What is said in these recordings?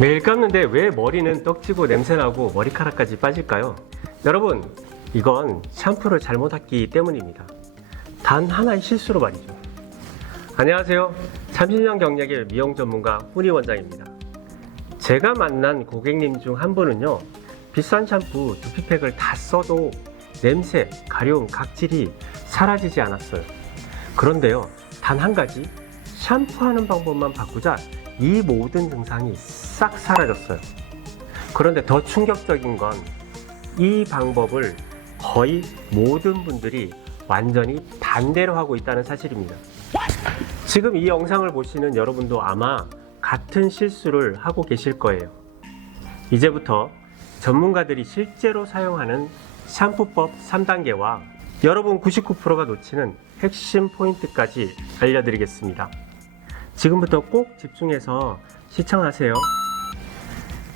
매일 감는데 왜 머리는 떡지고 냄새나고 머리카락까지 빠질까요? 여러분, 이건 샴푸를 잘못했기 때문입니다. 단 하나의 실수로 말이죠. 안녕하세요. 30년 경력의 미용 전문가 훈이 원장입니다. 제가 만난 고객님 중 한 분은요, 비싼 샴푸 두피팩을 다 써도 냄새, 가려움, 각질이 사라지지 않았어요. 그런데요, 단 한 가지, 샴푸하는 방법만 바꾸자 이 모든 증상이 싹 사라졌어요. 그런데 더 충격적인 건 이 방법을 거의 모든 분들이 완전히 반대로 하고 있다는 사실입니다. 지금 이 영상을 보시는 여러분도 아마 같은 실수를 하고 계실 거예요. 이제부터 전문가들이 실제로 사용하는 샴푸법 3단계와 여러분 99%가 놓치는 핵심 포인트까지 알려드리겠습니다. 지금부터 꼭 집중해서 시청하세요.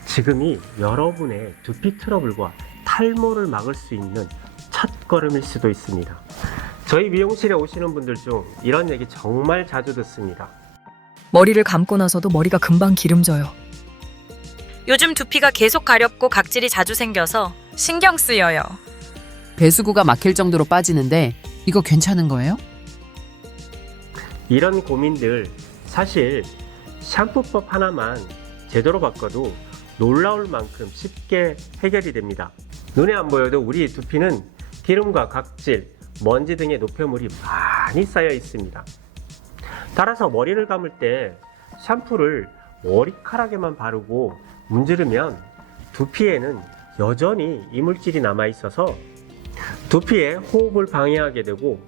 지금이 여러분의 두피 트러블과 탈모를 막을 수 있는 첫 걸음일 수도 있습니다. 저희 미용실에 오시는 분들 중 이런 얘기 정말 자주 듣습니다. 머리를 감고 나서도 머리가 금방 기름져요. 요즘 두피가 계속 가렵고 각질이 자주 생겨서 신경 쓰여요. 배수구가 막힐 정도로 빠지는데 이거 괜찮은 거예요? 이런 고민들 사실 샴푸법 하나만 제대로 바꿔도 놀라울 만큼 쉽게 해결이 됩니다. 눈에 안 보여도 우리 두피는 기름과 각질, 먼지 등의 노폐물이 많이 쌓여 있습니다. 따라서 머리를 감을 때 샴푸를 머리카락에만 바르고 문지르면 두피에는 여전히 이물질이 남아 있어서 두피의 호흡을 방해하게 되고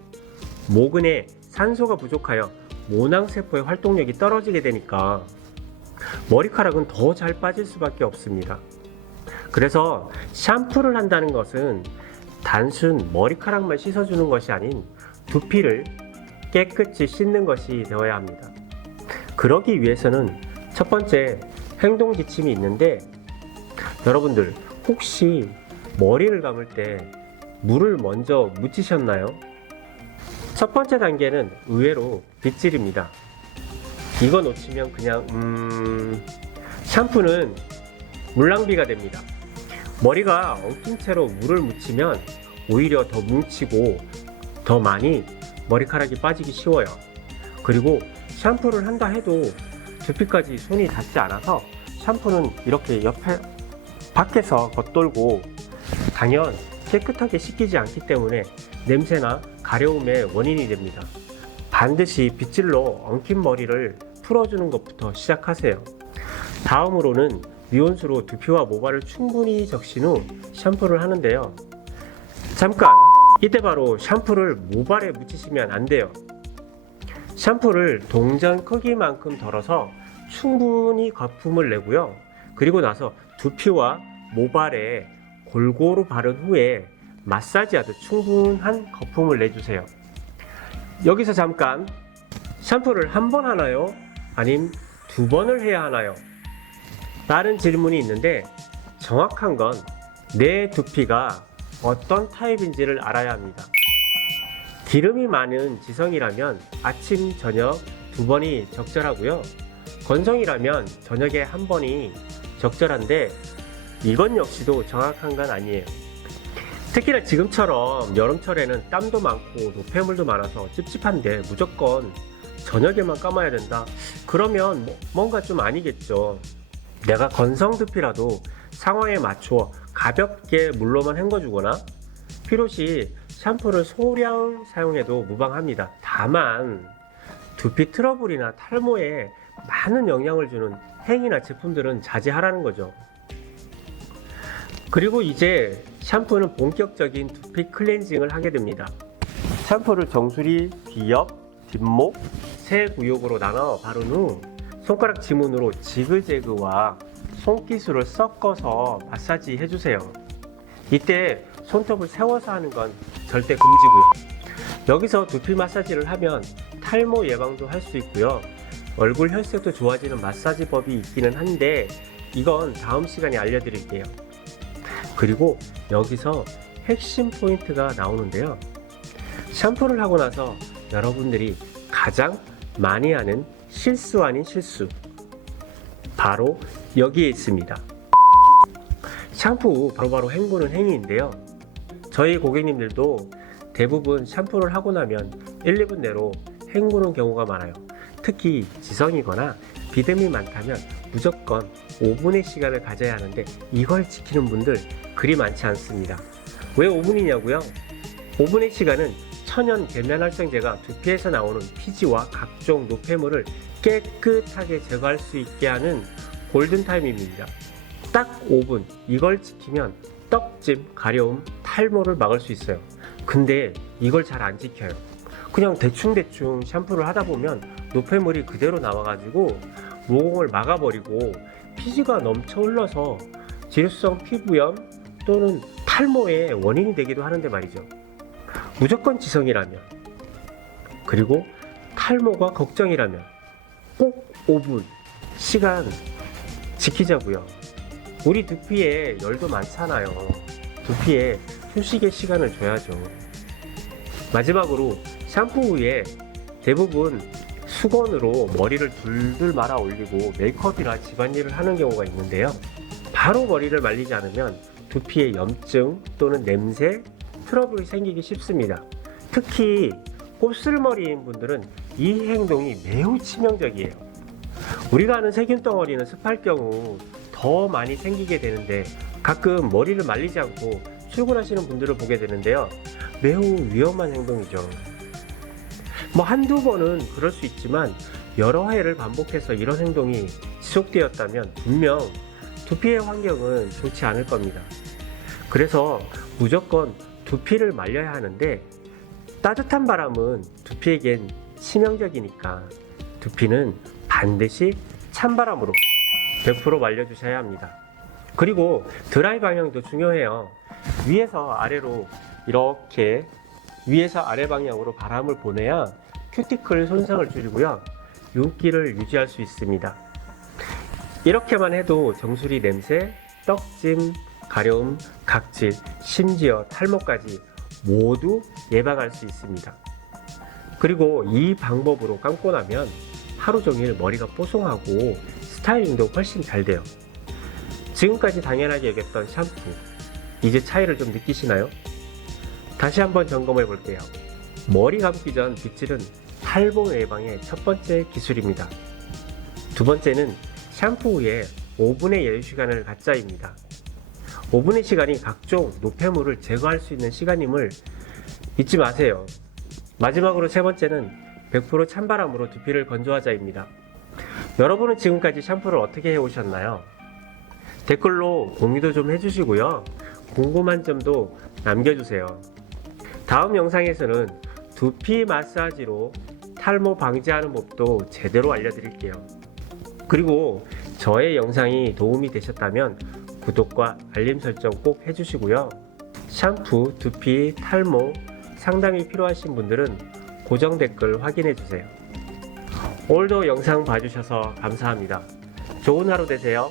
모근에 산소가 부족하여 모낭세포의 활동력이 떨어지게 되니까 머리카락은 더 잘 빠질 수밖에 없습니다. 그래서 샴푸를 한다는 것은 단순 머리카락만 씻어주는 것이 아닌 두피를 깨끗이 씻는 것이 되어야 합니다. 그러기 위해서는 첫 번째 행동 지침이 있는데 여러분들 혹시 머리를 감을 때 물을 먼저 묻히셨나요? 첫 번째 단계는 의외로 빗질입니다. 이거 놓치면 그냥 음 샴푸는 물낭비가 됩니다. 머리가 엉킨 채로 물을 묻히면 오히려 더 뭉치고 더 많이 머리카락이 빠지기 쉬워요. 그리고 샴푸를 한다 해도 두피까지 손이 닿지 않아서 샴푸는 이렇게 옆에 밖에서 겉돌고 당연 깨끗하게 씻기지 않기 때문에 냄새나 가려움의 원인이 됩니다. 반드시 빗질로 엉킨 머리를 풀어주는 것부터 시작하세요. 다음으로는 미온수로 두피와 모발을 충분히 적신 후 샴푸를 하는데요. 잠깐! 이때 바로 샴푸를 모발에 묻히시면 안 돼요. 샴푸를 동전 크기만큼 덜어서 충분히 거품을 내고요. 그리고 나서 두피와 모발에 골고루 바른 후에 마사지하듯 충분한 거품을 내주세요. 여기서 잠깐 샴푸를 한 번 하나요? 아님 두 번을 해야 하나요? 다른 질문이 있는데 정확한 건 내 두피가 어떤 타입인지를 알아야 합니다. 기름이 많은 지성이라면 아침, 저녁 두 번이 적절하고요. 건성이라면 저녁에 한 번이 적절한데 이건 역시도 정확한 건 아니에요. 특히나 지금처럼 여름철에는 땀도 많고 노폐물도 많아서 찝찝한데 무조건 저녁에만 감아야 된다. 그러면 뭐- 뭔가 좀 아니겠죠. 내가 건성 두피라도 상황에 맞추어 가볍게 물로만 헹궈주거나 필요시 샴푸를 소량 사용해도 무방합니다. 다만 두피 트러블이나 탈모에 많은 영향을 주는 행위나 제품들은 자제하라는 거죠. 그리고 이제 샴푸는 본격적인 두피 클렌징을 하게 됩니다. 샴푸를 정수리, 뒤옆, 뒷목 세 구역으로 나눠 바른 후 손가락 지문으로 지그재그와 손기술을 섞어서 마사지 해주세요. 이때 손톱을 세워서 하는 건 절대 금지고요. 여기서 두피 마사지를 하면 탈모 예방도 할 수 있고요. 얼굴 혈색도 좋아지는 마사지법이 있기는 한데 이건 다음 시간에 알려드릴게요. 그리고 여기서 핵심 포인트가 나오는데요. 샴푸를 하고 나서 여러분들이 가장 많이 하는 실수 아닌 실수. 바로 여기에 있습니다. 샴푸 바로바로 헹구는 행위인데요. 저희 고객님들도 대부분 샴푸를 하고 나면 1, 2분 내로 헹구는 경우가 많아요. 특히 지성이거나 비듬이 많다면 무조건 5분의 시간을 가져야 하는데 이걸 지키는 분들 그리 많지 않습니다. 왜 5분이냐고요? 5분의 시간은 천연 계면활성제가 두피에서 나오는 피지와 각종 노폐물을 깨끗하게 제거할 수 있게 하는 골든타임입니다. 딱 5분 이걸 지키면 떡짐, 가려움, 탈모를 막을 수 있어요. 근데 이걸 잘 안 지켜요. 그냥 대충대충 샴푸를 하다 보면 노폐물이 그대로 나와가지고 모공을 막아버리고 피지가 넘쳐 흘러서 지루성 피부염 또는 탈모의 원인이 되기도 하는데 말이죠. 무조건 지성이라면 그리고 탈모가 걱정이라면 꼭 5분 시간 지키자고요. 우리 두피에 열도 많잖아요. 두피에 휴식의 시간을 줘야죠. 마지막으로 샴푸 후에 대부분 수건으로 머리를 둘둘 말아 올리고 메이크업이나 집안일을 하는 경우가 있는데요. 바로 머리를 말리지 않으면 두피에 염증 또는 냄새, 트러블이 생기기 쉽습니다. 특히 곱슬머리인 분들은 이 행동이 매우 치명적이에요. 우리가 아는 세균 덩어리는 습할 경우 더 많이 생기게 되는데 가끔 머리를 말리지 않고 출근하시는 분들을 보게 되는데요. 매우 위험한 행동이죠. 뭐 한두 번은 그럴 수 있지만 여러 해를 반복해서 이런 행동이 지속되었다면 분명 두피의 환경은 좋지 않을 겁니다. 그래서 무조건 두피를 말려야 하는데 따뜻한 바람은 두피에겐 치명적이니까 두피는 반드시 찬바람으로 100% 말려주셔야 합니다. 그리고 드라이 방향도 중요해요. 위에서 아래로 이렇게 위에서 아래 방향으로 바람을 보내야 큐티클 손상을 줄이고요. 윤기를 유지할 수 있습니다. 이렇게만 해도 정수리 냄새, 떡짐, 가려움, 각질, 심지어 탈모까지 모두 예방할 수 있습니다. 그리고 이 방법으로 감고 나면 하루 종일 머리가 뽀송하고 스타일링도 훨씬 잘 돼요. 지금까지 당연하게 여겼던 샴푸, 이제 차이를 좀 느끼시나요? 다시 한번 점검해 볼게요. 머리 감기 전 빗질은 탈모 예방의 첫 번째 기술입니다. 두 번째는 샴푸 후에 5분의 여유 시간을 갖자입니다. 5분의 시간이 각종 노폐물을 제거할 수 있는 시간임을 잊지 마세요. 마지막으로 세 번째는 100% 찬바람으로 두피를 건조하자입니다. 여러분은 지금까지 샴푸를 어떻게 해오셨나요? 댓글로 공유도 좀 해주시고요. 궁금한 점도 남겨주세요. 다음 영상에서는 두피 마사지로 탈모 방지하는 법도 제대로 알려드릴게요. 그리고 저의 영상이 도움이 되셨다면 구독과 알림 설정 꼭 해주시고요. 샴푸, 두피, 탈모 상담이 필요하신 분들은 고정 댓글 확인해 주세요. 오늘도 영상 봐주셔서 감사합니다. 좋은 하루 되세요.